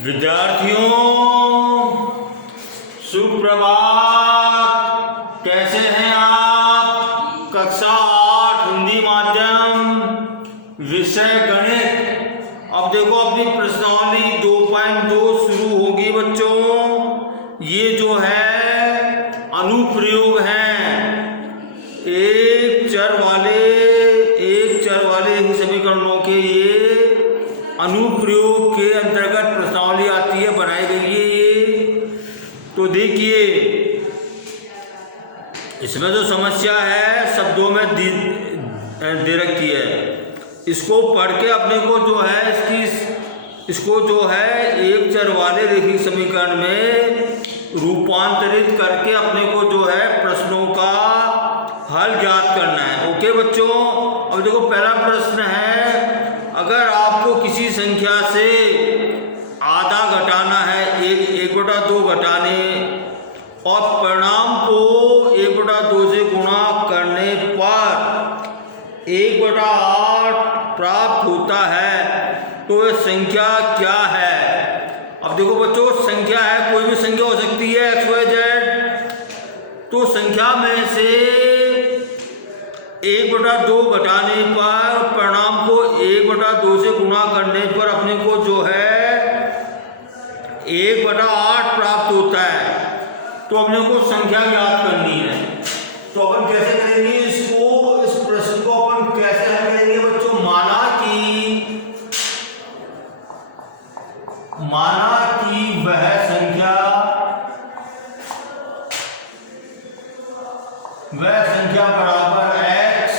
विद्यार्थियों सुप्रभात। कैसे हैं आप? कक्षा 8 हिंदी माध्यम विषय गणित। अब देखो अपनी प्रश्नावली 2.2 शुरू होगी बच्चों। ये जो है अनुप्रयोग हैं एक चर वाले समीकरणों के। ये अनुप्रयोग के अंतर्गत प्रश्नावली आती है, बनाई गई है ये। तो देखिए इसमें जो समस्या है शब्दों में दे रखी है। इसको पढ़ के अपने को जो है इसको जो है एक चर वाले रैखिक समीकरण में रूपांतरित करके अपने को जो है प्रश्नों का हल ज्ञात करना है। ओके बच्चों। अब देखो पहला प्रश्न है, अगर आपको किसी संख्या से आधा घटाना है, 1/2 घटाने और परिणाम को 1/2 से गुणा करने पर 1/8 प्राप्त होता है, तो यह संख्या क्या है? अब देखो बच्चों, संख्या है कोई भी संख्या हो सकती है x, y, z। तो संख्या में से 1/2 घटाने पर परिणाम को 1/2 से गुणा करने पर अपने को जो है 1/8 प्राप्त होता है। तो अपने को संख्या ज्ञात करनी है। तो अपन कैसे करेंगे इसको? इस प्रश्न को अपन कैसे हल करेंगे बच्चों? माना कि वह संख्या बराबर x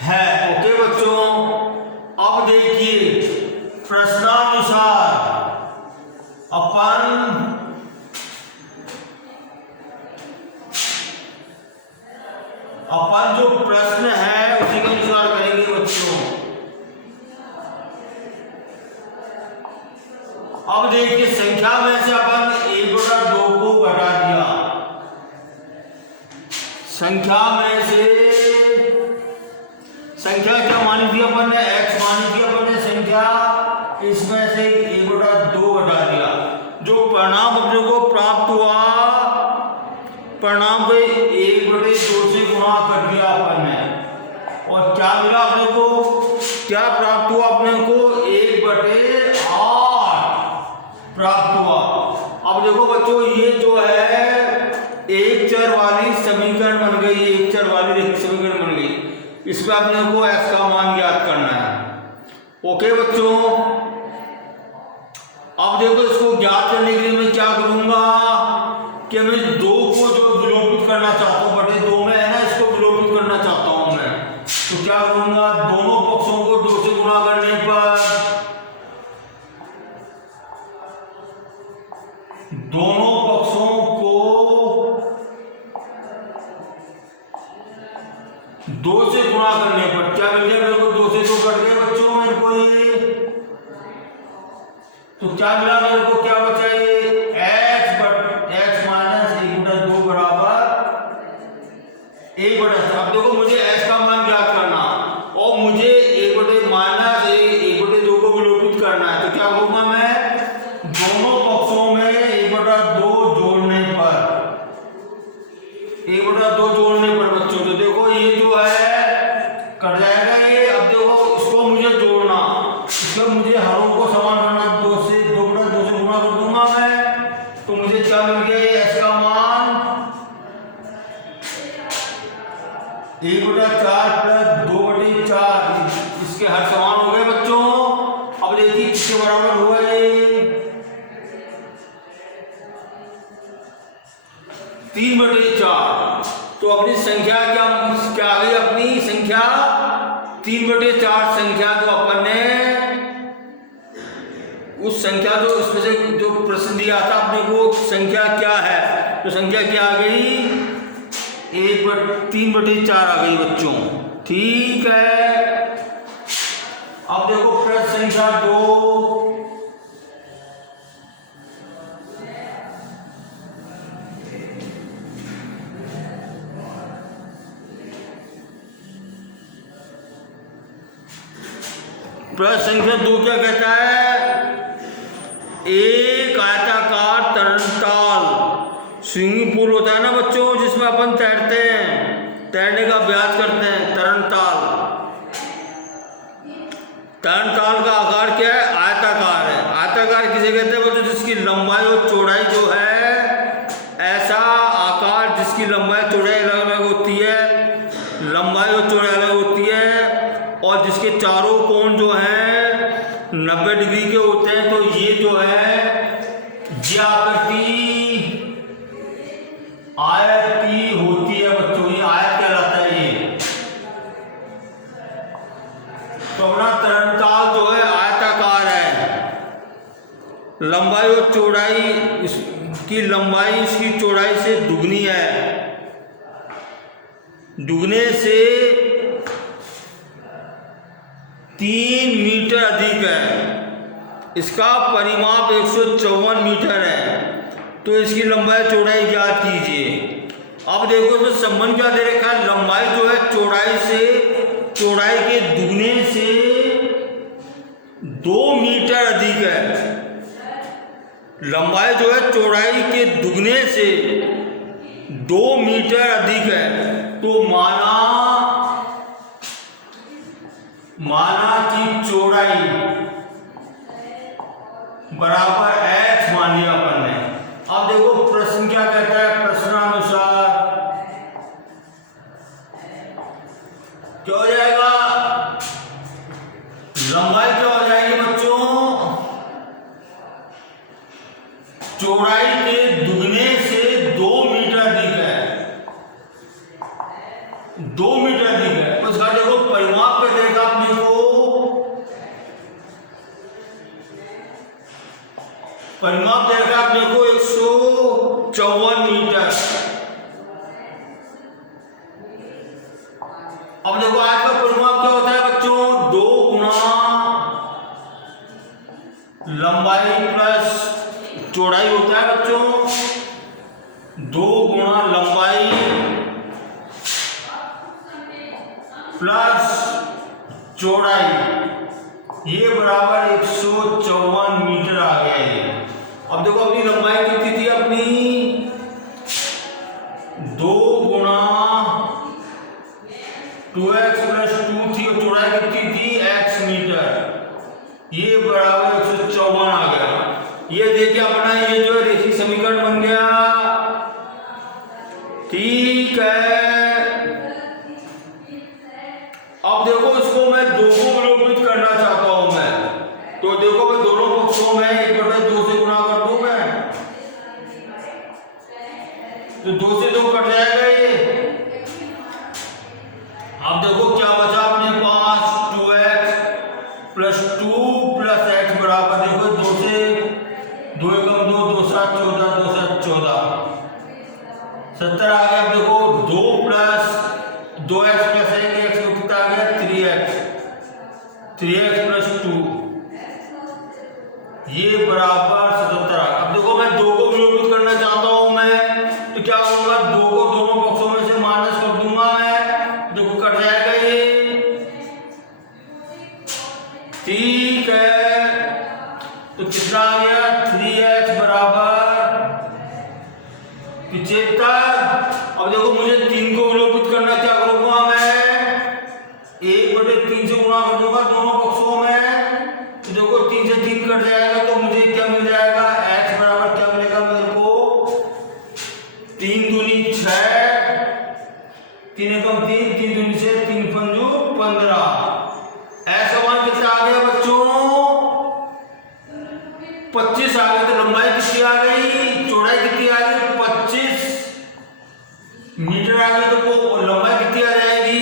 है। ओके बच्चों। अब देखिए प्रश्नानुसार अपन जो प्रश्न है उसी के अनुसार करेंगे बच्चों। अब देखिए संख्या में से अपन 1/2 को घटा दिया। संख्या में से संख्या क्या मानी थी अपन ने? x मानी थी अपन ने संख्या। इसमें से 1/2 घटा दिया। जो परिणाम अपने को प्राप्त हुआ, परिणाम को 1/2 से गुणा कर दिया अपन ने, और क्या मिला अपने को? क्या प्राप्त हुआ अपने को? 1/8 प्राप्त हुआ। अब देखो बच्चों, ये जो है एक चर वाली समीकरण बन गई, एक चर वाली रैखिक समीकरण बन गई। इसमें अपने को x का मान ज्ञात करना है। ओके बच्चों। अब देखो इसको ज्ञात करने के लिए मैं क्या करूंगा कि मैं 2 को जो विलोपित करना चाहता हूं, 2 में है ना, इसको विलोपित करना चाहता हूं मैं। तो क्या करूंगा? दोनों पक्षों को 2 से गुणा करने पर दोनों पक्षों को 2 से गुणा करने पर क्या मिल गया मेरे को? 2 से 2 कट गए बच्चों मेरे को ये। तो क्या मिला मेरे को? क्या बचा ये? x माइनस 1/2 बराबर 1/2। अब देखो मुझे x का मान ज्ञात करना और मुझे 1/2 को विलोपित करना है। तो क्या करूंगा मैं? दोनों पक्षों में 1/2 जोड़ने पर बच्चों, तो देखो ये जो है कट जाएगा ये। अब देखो इसको मुझे जोड़ना, इसमें मुझे हरों को समान करना, 2 से 2/2 से गुणा कर दूंगा मैं। तो मुझे क्या मिल गया? x का मान 1/4 प्लस 2/4। इसके हर समान हो गए बच्चों। अब देखिए किसके बराबर हुआ ये? 3/4। तो अपनी संख्या क्या आ गई? अपनी संख्या 3/4 संख्या जो अपन ने उस संख्या जो इसमें से जो प्रश्न दिया था अपने को, संख्या क्या है? तो संख्या क्या आ गई? 3/4 आ गई बच्चों। ठीक है। अब देखो प्रश्न संख्या 2। प्रश्न संख्या 2 क्या कहता है? स्विमिंग पूल होता है ना बच्चों, जिसमें अपन तैरते हैं, तैरने का अभ्यास करते हैं, तरण ताल। तरण ताल का आकार क्या है? आयताकार है। आयताकार किसे कहते हैं बच्चों? जिसकी लंबाई और चौड़ाई जो है, ऐसा आकार जिसकी लंबाई चौड़ाई अलग अलग होती है, लंबाई और चौड़ाई अलग होती है, और जिसके चारों कोण जो हैं 90 डिग्री के होते हैं। तो ये जो है ज्यामिति आयत की होती है बच्चों, ये आयत कहलाता है ये। तो अपना तरण ताल जो है आयताकार है। लंबाई और चौड़ाई, इसकी लंबाई इसकी चौड़ाई से दुगनी है, दुगने से 3 मीटर अधिक है। इसका परिमाप 154 मीटर है। तो इसकी लंबाई चौड़ाई ज्ञात कीजिए। अब देखो इसमें संबंध क्या दे रखा है? लंबाई जो है चौड़ाई से, चौड़ाई के दुगने से 2 मीटर अधिक है। लंबाई जो है चौड़ाई के दुगने से 2 मीटर अधिक है। तो माना कि चौड़ाई बराबर h मान लिया अपन ने। अब देखो प्रश्न क्या कहता है? प्रश्नानुसार क्या हो जाएगा? लंबाई क्या हो जाएगी बच्चों? चौड़ाई के दुगने से 2 मीटर अधिक है, 2 मीटर अधिक है। उसका देखो परिमाप पे देगा अपने को, परिमाप देगा अपने को 154 मीटर। अब देखो आज का परिमाप क्या होता है बच्चों? 2 गुना लंबाई प्लस चौड़ाई होता है बच्चों। 2 गुना लंबाई प्लस चौड़ाई, ये बराबर 154 मीटर आ गया है। अब देखो अपनी लंबाई कितनी थी? अपनी 2 गुना 2x प्लस 2 थी, और चौड़ाई कितनी थी? x metre. ये बराबर 154 आ गया। ये देखिए अपना ये जो रेखीय समीकरण बन गया। ठीक है। अब देखो इसको मैं 2 को विलोपित करना चाहता हूं मैं। तो देखो मैं दोनों पक्षों में 1/2 से गुणा कर दूं मैं, तो 2 से 2 कट जाएगा ये। अब देखो क्या बचा अपने पास? 2x प्लस 2 प्लस x बराबर, देखो 2 से 2 एकम 2, 2 7 14, 2 7 14, 70 आ गया। अब देखो 2 प्लस 2x प्लस 1x कितना आ गया? 3x प्लस 2, ये बराबर 77 आ गया। अब देखो मैं 2 को विलोपित करना चाहता हूं मैं, तो क्या करूंगा? 2 को दोनों पक्षों में से माइनस कर दूंगा मैं, देखो कट जाएगा ये। ठीक है, तो कितना आ गया? 3x बराबर 75। अब देखो मुझे 3 को विलोपित करना, क्या करूंगा मैं? 1/3 से गुणा कर दूंगा दोनों पक्षों में, तो देखो 3 से 3 कट जाएगा। तो मुझे क्या मिल जाएगा? x बराबर क्या मिलेगा मेरे को? 3 दूनी 6, 3 एकम 3, 3 दूनी 6, 3 पंजू 15। ऐसा मान कितना आ गया बच्चों? 25 आ गया। तो लंबाई कितनी आ गई? चौड़ाई कितनी आ गई? 25 मीटर आ गई। तो वो लंबाई कितनी आ जाएगी?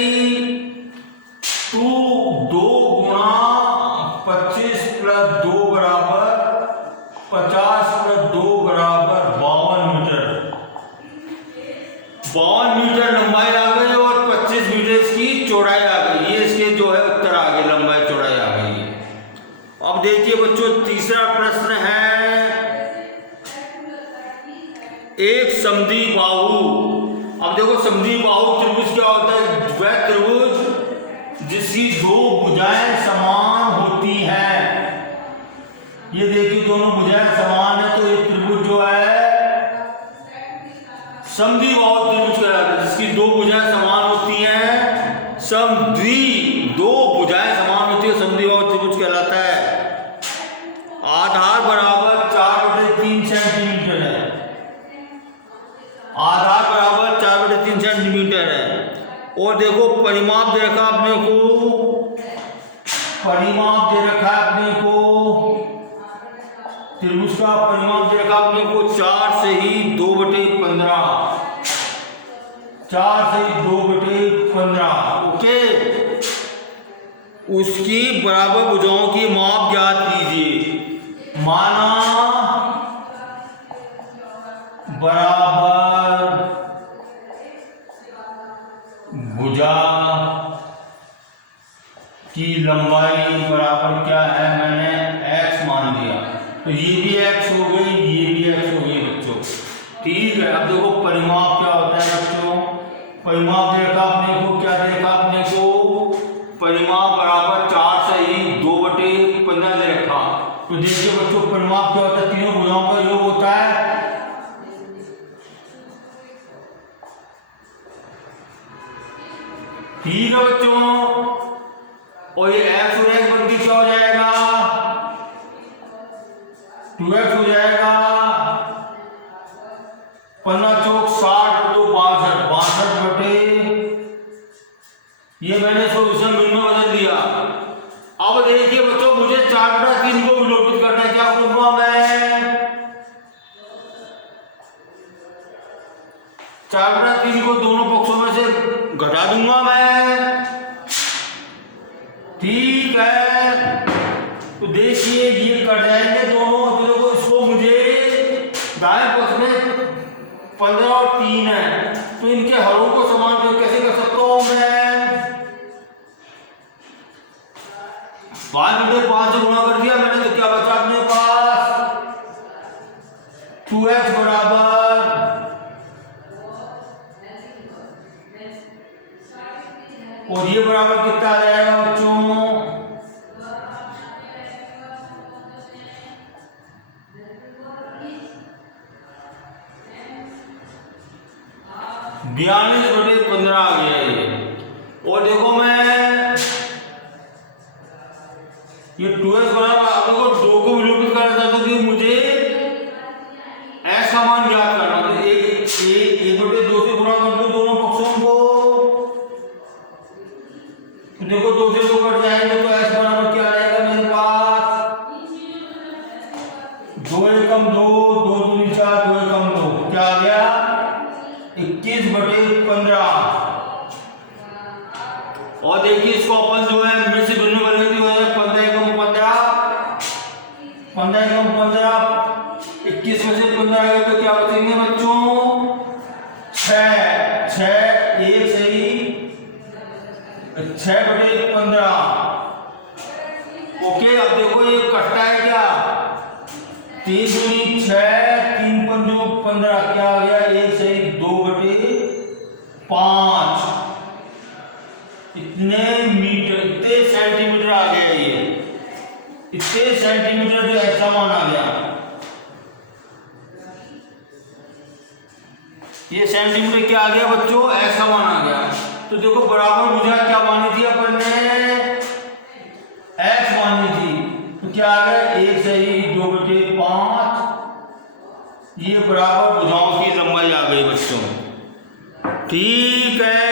2 गुणा 25 प्लस 2 बराबर 50 प्लस 2 बराबर 52 मीटर। 52 मीटर लंबाई आ गई और 25 मीटर इसकी चौड़ाई आ गई। ये इसके जो है उत्तर आ गए, लंबाई चौड़ाई आ गई। अब देखिए बच्चों तीसरा प्रश्न है, एक समद्वि बाहु। अब देखो समद्वि बाहु त्रिभुज क्या होता है? वह त्रिभुज जिसकी 2 भुजाएं समान होती हैं। ये देखिए दोनों भुजाएं समान है, तो ये त्रिभुज जो है समद्विबाहु त्रिभुज कहलाता है, जिसकी दो भुजाएं समान होती हैं, दो भुजाएं समान होती है, समद्विबाहु त्रिभुज कहलाता है। आधार बराबर 4/3 सेंटीमीटर है, आधार बराबर 4/3 सेंटीमीटर है। और देखो परिमाप दे रखा अपने को, परिमाप दे रखा है अपने को त्रिभुज का, परिमाप दे रखा अपने को 4 से ही 2/15, 4 से 2/15। ओके, उसकी बराबर भुजाओं की माप ज्ञात कीजिए। माना बराबर भुजा की लंबाई बराबर क्या है, मैंने x मान लिया, तो ये भी x हो गई, ये भी x हो गई बच्चों। ठीक है, अब देखो परिमाप क्या होता है बच्चों, परिमाप देखा अपने को, क्या देखा अपने को, परिमाप बराबर 4 से ही 2/15 दे रखा। तो देखिए बच्चों परिमाप क्या होता है, तीनों भुजाओं का योग होता है। ठीक है बच्चों, और ये x और x बन के क्या हो जाएगा, 2x हो जाएगा, 15 चौक 60 तो 62 बटे, ये मैंने सॉल्यूशन बिन में बदल दिया। अब देखिए बच्चों मुझे 4/3 को विलोपित करना है, क्या करूंगा मैं, 4/3 को दोनों पक्षों में से घटा दूंगा मैं। ठीक है, तो देखिए ये कट जाएंगे दोनों, तो देखो इसको मुझे दाएं पक्ष में 15 और 3 है, तो इनके हरों को समान कैसे कर सकता हूं मैं, 5 से गुणा कर दिया मैंने, तो क्या बचा अपने पास 2x बराबर, और ये बराबर कितना आ जाएगा बच्चों, 42/15 आ गया ये। और देखो मैं ये 2x बराबर, आप लोगों को 2 को विलोपित करना चाहता हूं कि मुझे x का मान ज्ञात करना, तो 1/2 से गुणा कर दो दोनों पक्षों को, तो देखो 2 से 2 कट जाएंगे, तो x बराबर क्या आएगा मेरे पास, 2 एकम 2, 2 दूनी 4, 2 एकम 2, क्या आ गया 21/15। और देखिए इसको अपन जो है मिड से भिन्न बनेगी, हो जाए 15 एकम 15, 15 एकम 15, 21 में से 15 आएगा तो क्या बचेंगे बच्चों, 6 1 से ही 6/15। ओके, अब देखो ये कटता है क्या, 3 दूनी 6, 3 पंजों 15, क्या आ गया 1 से ही 2/5, इतने मीटर, इतने सेंटीमीटर आ गया, ये इतने सेंटीमीटर जो ऐसा मान आ गया, ये सेंटीमीटर क्या आ गया बच्चों, ऐसा मान आ गया। तो देखो बराबर भुजा क्या मानी थी अपन ने, x मानी थी, तो क्या आ गया 1 से ही 2/5, ये बराबर भुजाओं की लंबाई आ गई बच्चों। ठीक है,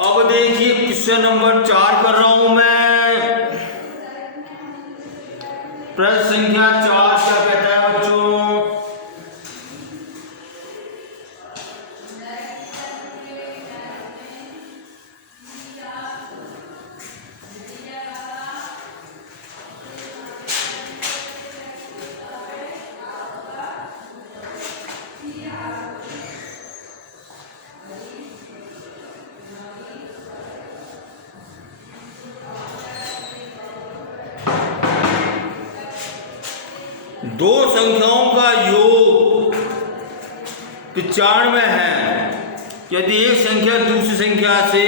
अब देखिए क्वेश्चन नंबर 4 कर रहा हूं मैं, प्रश्न संख्या 4 क्या कहता है बच्चों, दो संख्याओं का योग 95 है, यदि एक संख्या दूसरी संख्या से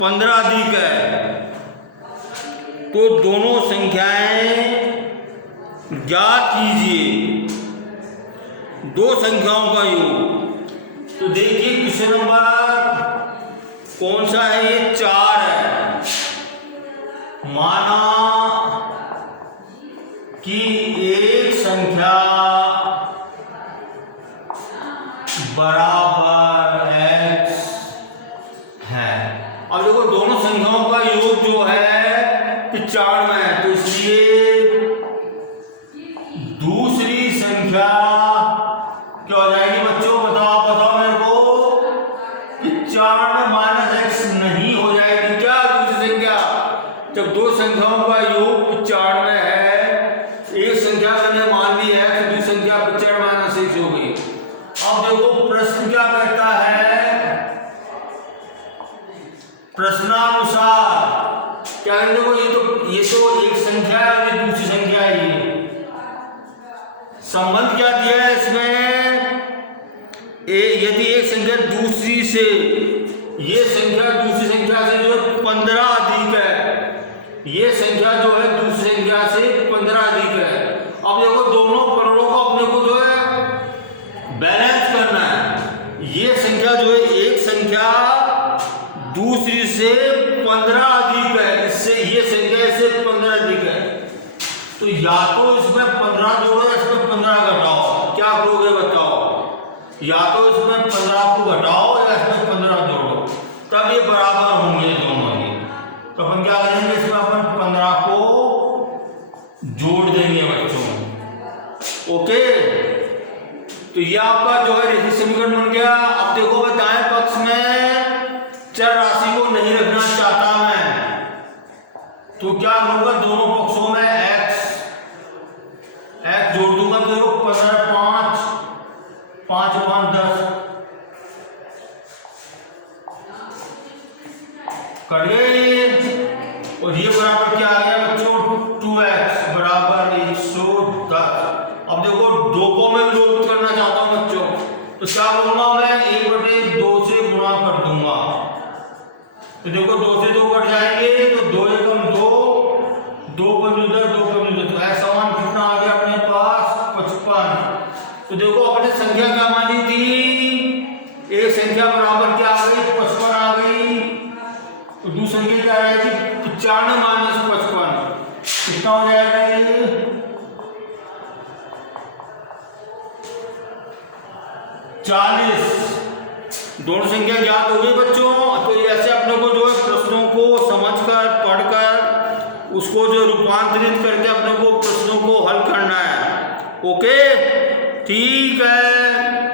15 अधिक है तो दोनों संख्याएं ज्ञात कीजिए। दो संख्याओं का योग। तो देखिए क्वेश्चन नंबर कौन सा है, ये 4 है। माना कि एक संख्या बराबर x है। अब देखो दोनों संख्याओं का योग जो है 95 है, तो इसलिए दूसरी संख्या क्या हो जाएगी बच्चों, बताओ मेरे को। 95 माइनस x नहीं हो जाएगी क्या दूसरी संख्या? जब दो संख्याओं का योग 95 है, एक संख्या मैंने मान ली है तो दूसरी संख्या 95 माइनस x हो गई। अब देखो प्रश्न क्या कहता है, प्रश्नानुसार क्या है, देखो ये तो एक संख्या है, ये दूसरी संख्या है। संबंध क्या दिया है इसमें, यदि एक संख्या दूसरी से, ये संख्या दूसरी संख्या से जो 15 अधिक है, ये संख्या जो है दूसरी संख्या से 15 अधिक है। अब देखो दोनों करोड़ों को अपने को जो है बैलेंस करना है। ये संख्या जो है एक संख्या दूसरी से 15 अधिक है, इससे ये संख्या से 15 अधिक है, तो या तो इसमें 15 जोड़ो या इसमें 15 घटाओ। क्या करोगे बताओ, या तो इसमें 15 को घटाओ या इसमें 15 जोड़ो, तब ये बराबर होंगे दोनों ही। तो अपन क्या करेंगे, इसमें अपन 15 को जोड़ देंगे बच्चों। ओके, तो ये आपका जो है रेखीय समीकरण बन गया। अब देखो दाएं पक्ष में चर राशि को नहीं रखना चाहता मैं, तो क्या होगा, दोनों पक्षों में x जोड़ दूंगा तो 15 5 5 5 10 कर गए। और ये बराबर क्या आ गया बच्चों, 2x बराबर 110। अब देखो दो को मैं विलोपित करना चाहता हूं बच्चों, तो क्या करूंगा मैं, 1/2 से गुणा कर दूंगा। तो देखो 2 से 2 कट जाएंगे, तो 2 एकम 2, 2 पंजे 10, 2 पंजे 10, तो ऐसा मान कितना आ गया अपने पास 55। तो देखो अपने संख्या क्या मानी थी, एक संख्या बराबर क्या आ गई, 55 आ गई। तो दूसरी संख्या क्या आएगी, 95 माइनस 55 कितना हो जाएगा ये, 40। दोनों संख्या ज्ञात हो गई बच्चों। तो ऐसे अपने को जो है प्रश्नों को समझकर पढ़कर उसको जो रूपांतरित करके अपने को प्रश्नों को हल करना है। ओके, ठीक है।